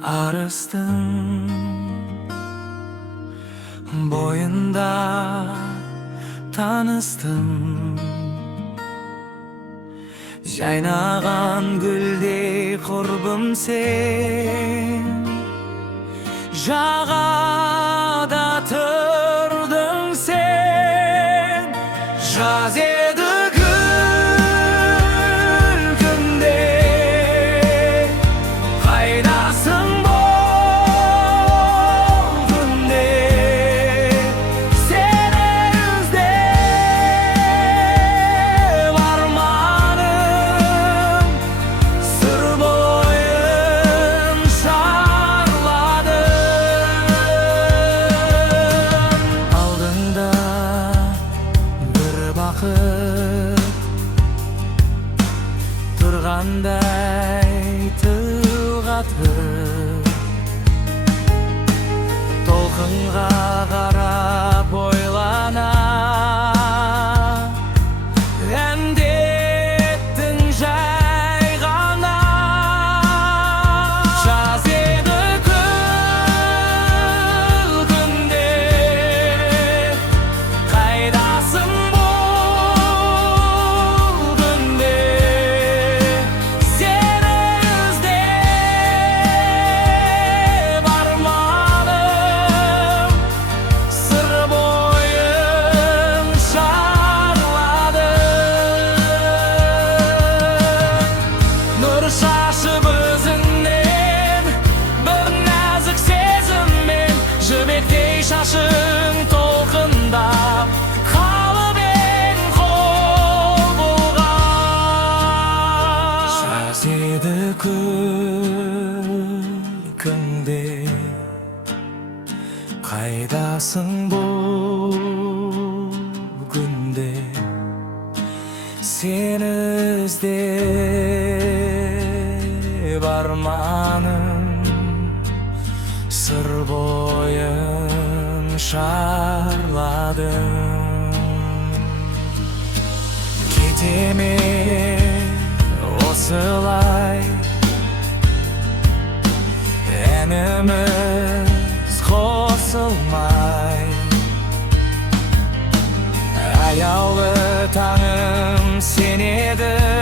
Arыстың бойында таныстым, жайнаған гүлдей құрбым сен. Жағада тұрдың сен, жаз еді күлкімде, қайдасың бұл күнде. Сені іздеп арманым сыр бойын шарлады. Алдыңда бір бақыт тұрғандай тылғатып, толқынға қарап ойлана әндеттің жай ғана. Жаз еді күлкімде, қайдасың бұл күнде. Сені іздеп арманым сыр бойын шарлады. Нұр шашып өзіңнен бір нәзік сезіммен, жібектей шашың толқындап қалып ең қол бұлғап. Жаз еді күлкіңде, қайдасың бұл күнде. Сені іздеп арманым сыр бойын шарлады. Кете ме осылай әніміз қосылмай? Аяулы таңым сен едің,